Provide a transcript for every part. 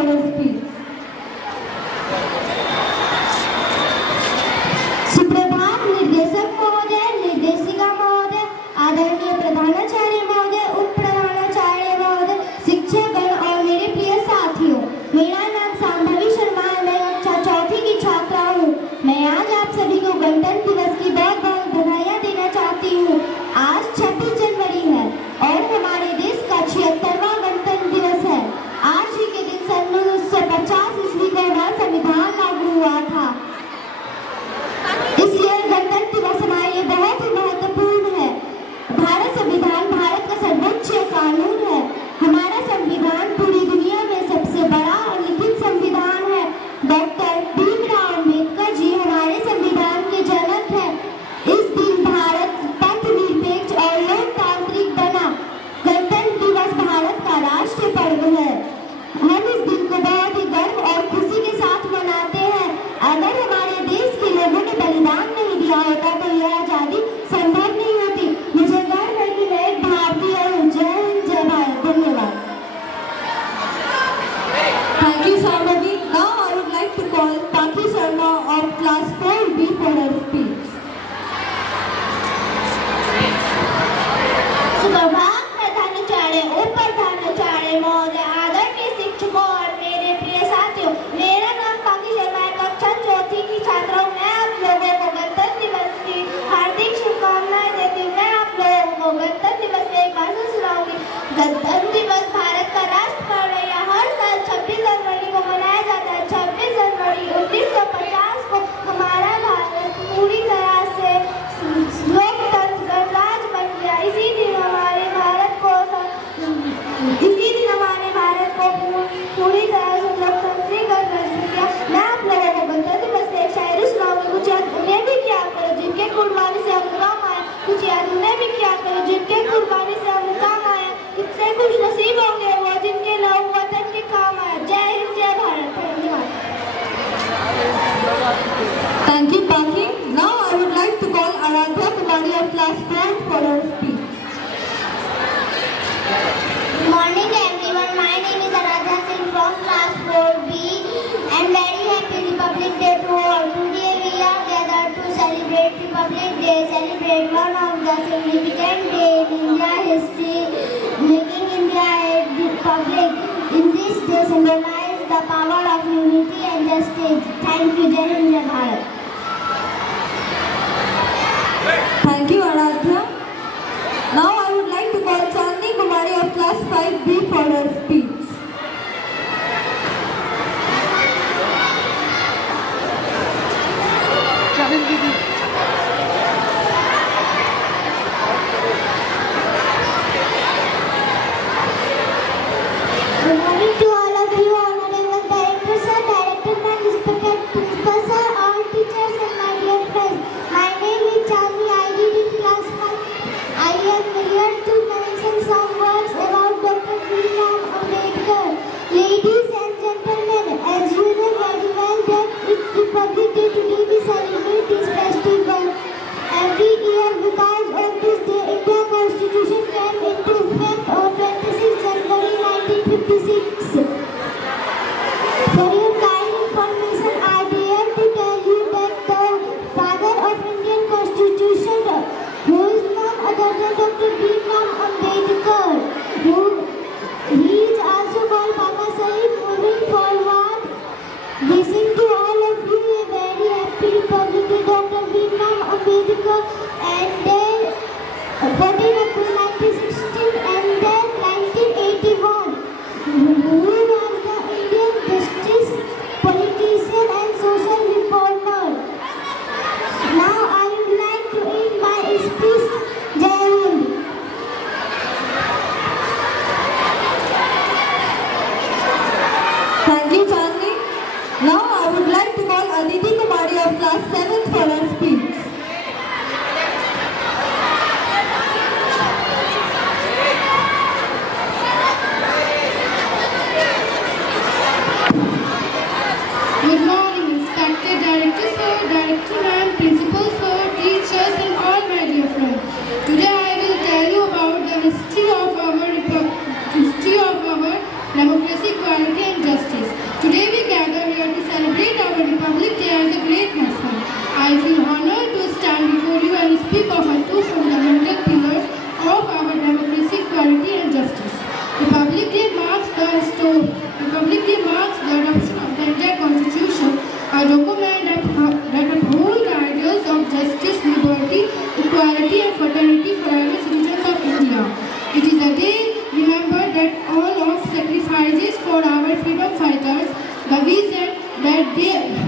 for her speech. सुप्रभात निर्देशक महोदय, निर्देशिका महोदय, आदरणीय प्रधानाचार्य महोदय, उप प्रधानाचार्य महोदय, शिक्षकगण और मेरे प्रिय साथियों। मेरा नाम सांभवी शर्मा है। मैं कक्षा चौथी की छात्रा हूँ। मैं आज आप सभी को गणतंत्र दिवस की बहुत बहुत बधाइयाँ देना चाहती हूँ। आज 26 जनवरी है और हमारे देश का 76वां गणतंत्र दिवस है। आज ही के दिन सन 1950 ईस्वी को हमारा संविधान लागू हुआ था। इसलिए गणतंत्र दिवस हमारे लिए बहुत ही महत्वपूर्ण है। भारत संविधान भारत का सर्वोच्च कानून है। हमारा संविधान पूरी दुनिया में सबसे बड़ा और लिखित संविधान है। डॉक्टर भीमराव अंबेडकर जी हमारे संविधान के जनक हैं। इस दिन भारत धर्मनिरपेक्ष और लोकतांत्रिक बना। गणतंत्र दिवस भारत का राष्ट्रीय पर्व है। हम इस दिन को बहुत ही गर्व और खुशी के साथ मनाते हैं। अगर हमारे देश के लोगों ने बलिदान नहीं दिया होता तो यह आजादी संभव नहीं होती। मुझे गर्व है कि मैं एक भारतीय हूँ। जय हिंद, जय भारत। धन्यवाद। Thank you, Sambhavi. Now I would like to call Paki Sharma of class 4B for her speech. सुप्रभात प्रधानाचार्य, उप प्रधानाचार्य महोदय, आदरणीय शिक्षकों और मेरे प्रिय साथियों। मेरा नाम पाकी शर्मा है। कक्षा चौथी की छात्रा हूँ। मैं आप लोगों को गणतंत्र दिवस की हार्दिक शुभकामनाएं देती हूँ। मैं आप लोगों को गणतंत्र दिवस में एक भाषण सुनाऊंगी। गणतंत्र दिवस भारत का राष्ट्र पर्व है। यह हर साल 26 जनवरी को मनाया जाता है। 26 जनवरी 1950 को हमारा भारत पूरी तरह से लोकतंत्र गणराज्य बन गया। इसी दिन हमारे भारत को पूरी तरह से लोकतांत्रिक गणराज्य बन गया। मैं आप लोगों को गणतंत्र दिवस से एक शायरी सुनाऊंगी। कुछ याद उन्हें भी क्या करो जिनके कुर्बानी से हम काम आए। कुछ याद उन्हें भी क्या करो जिनके कुर्बानी से हम काम आए। कितने खुश नसीब होंगे वो जिनके लहू वतन के काम आए। जय हिंद, जय भारत। धन्यवाद। Thank you, Paki. Now I would like to call Aradhya Kumari of class 4 for her speech. Good morning everyone. My name is Aradhya Singh from class 4B and very happy Republic Day to all. Today we are gathered to celebrate Republic Day, celebrate one of the significant day in India history, making India a republic. In this day symbolize the power of unity and justice. Thank you. Jai Hind, Jai Bharat. Thank you, Aradhya. Now I would like to call Chandni Kumari of class 5B for her speech. Good morning to all of you, honorable director sir, director ma'am, respected principal sir, all teachers and my dear friends. My name is Chandni. I read in class 5. I am here to mention some words about Dr. Bhimrao Ambedkar. Ladies and gentlemen, as you know very well that it's Republic Day today we celebrate this festival. Every year because of this day, India Constitution came into effect on 26 January 1956. For your kind information, I dare to tell you that the father of Indian Constitution, who is none other than Dr. Bhimrao Ambedkar, he is also called Baba Sahib. Moving forward, wishing to all of you a very happy Republic Day, Dr. Bhimrao Ambedkar, and then 14 April 1916 and then 1981. Who was the Indian justice, politician and social reformer. Now I would like to end my speech. Jai Hind. Thank you, Chandni. Now I would like to call Aditi Kumari of class 7 for her speech. Good morning, respected director sir, director ma'am, principal sir, teachers and all my dear friends. Today I will tell you about the history of our democracy equality and justice. Today we gather here to celebrate our Republic Day as a great nation. I feel honored to stand before you and speak of our two fundamental pillars of our democracy, equality and justice. Republic Day marks the adoption of the Indian Constitution, a document that upholds the ideals of justice, liberty, equality and fraternity for every citizen of India. It is a day remembered that all of sacrifices for our freedom fighters, the vision that they have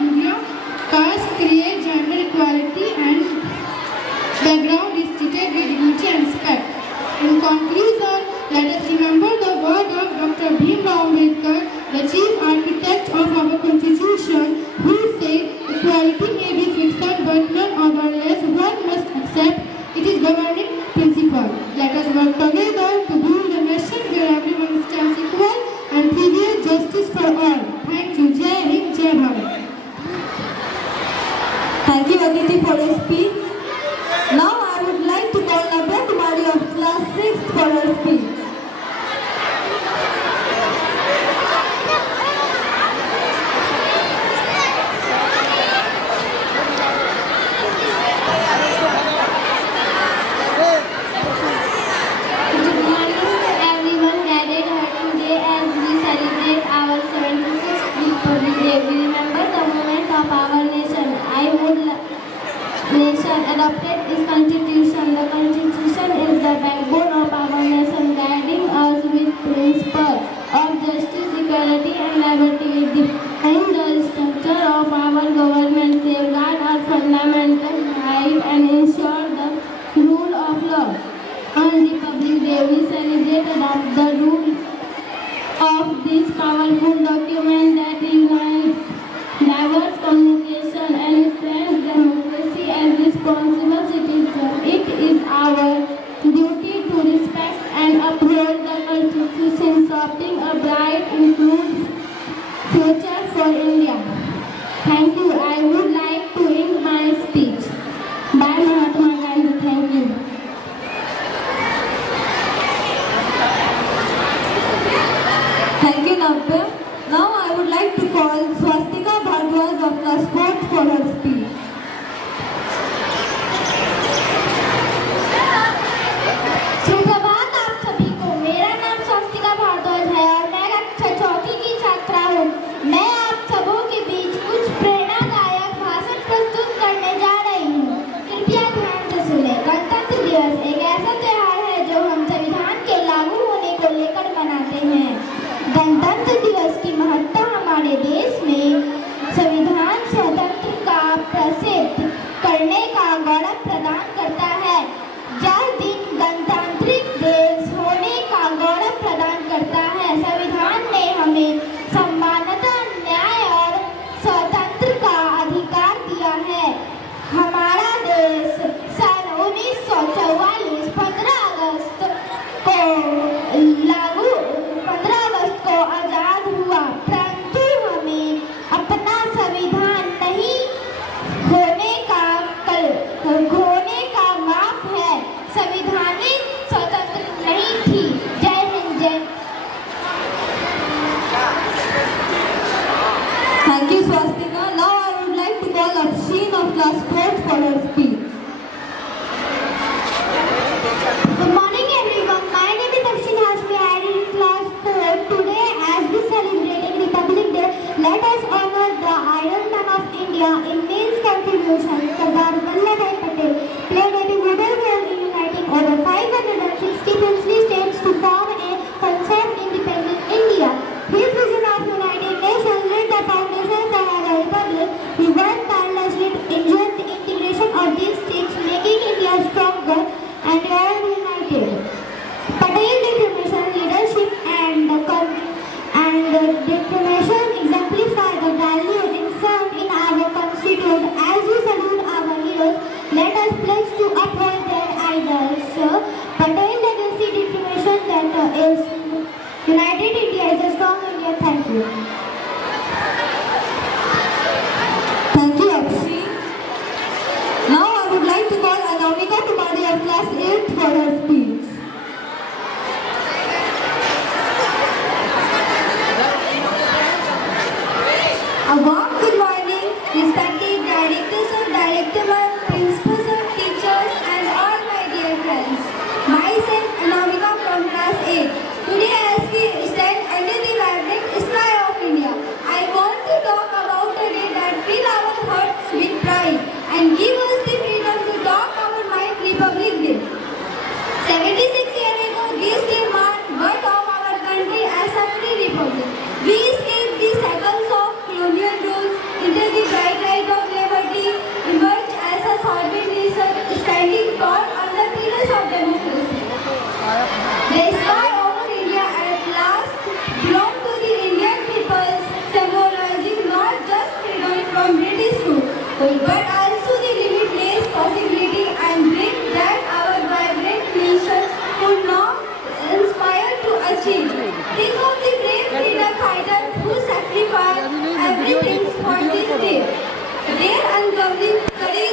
India cast create gender equality and background is treated with dignity and respect. In conclusion, let us remember the word of Dr. Bhimrao Ambedkar, the chief architect of our constitution, who said, equality may be fiction, but none otherwise one must accept it is governing principle. Let us work together to build a nation where everyone stands equal and prevail justice for all. Thank you. Jai Hind, Jai Bharat. Thank you, Aditi, for your speech. Now I would like to call Navya Kumari of class 6 for her speech. Good morning to everyone gathered here today as we celebrate our 76th Republic Day. We remember the moment of our nation. Nation adopted its constitution. The constitution is the backbone of our nation, guiding us with principles of justice, equality and liberty. Define the structure of our government, safeguard our fundamental rights and ensure the rule of law. On Republic Day, we celebrate the rule of this powerful document that unites diverse communication and strengthens democracy as responsible citizens. It is our duty to respect and uphold the Constitution, shaping a bright, inclusive future for India. Thank you. I would like to end my speech by Mahatma Gandhi. Thank you. Thank you, Navya. Now I would like to call Swastika Bhardwaj of class 4 for her speech. सुप्रभात आप सभी को। मेरा नाम स्वस्तिका भारद्वाज है और मैं कक्षा चौथी की छात्रा हूँ। मैं आप सबों के बीच कुछ प्रेरणादायक भाषण प्रस्तुत करने जा रही हूँ। कृपया ध्यान से सुने। गणतंत्र दिवस एक ऐसा त्योहार है जो हम संविधान के लागू होने को लेकर मनाते हैं। गणतंत्र दिवस की महत्ता हमारे देश में संविधान स्वतंत्र का प्रसिद्ध करने का गौरव प्रदान करता है। यह दिन गणतांत्रिक देश होने का गौरव प्रदान करता है। संविधान ने हमें समानता, न्याय और स्वतंत्र का अधिकार दिया है। हमारा देश सन 1944 15 अगस्त को आजाद हुआ, परंतु हमें अपना संविधान नहीं होने का माफ है। संवैधानिक स्वतंत्र नहीं थी। जय हिंद, जय। Thank you, Swastika. Now I would like to call Afshin of class 4 for her speech. Good morning, everyone. My name is Afshin Hashmi. I am in class 4. Today, as we celebrating Republic Day, let us honor the Iron Man of India. Immense contribution. Sardar Vallabhbhai Patel played a pivotal role in uniting over 560 princely states to form a concerned independent India. His vision of United Nations laid the foundations of our republic. He worked tirelessly to ensure the integration of these states, making India stronger and more united. Patel determination, leadership and determination exemplify the value inherent in our constitution. As we salute our heroes, let us pledge to uphold their ideals. Patel legacy determination that is united India is a strong India. Thank you. Thank you, Afshin. Now I would like to call Anamika Kumari of class 8 for her speech. but also the limitless possibility and dream that our vibrant nation could not inspire to achieve. Think of the brave freedom fighters who sacrificed everything for this day. Their unwavering courage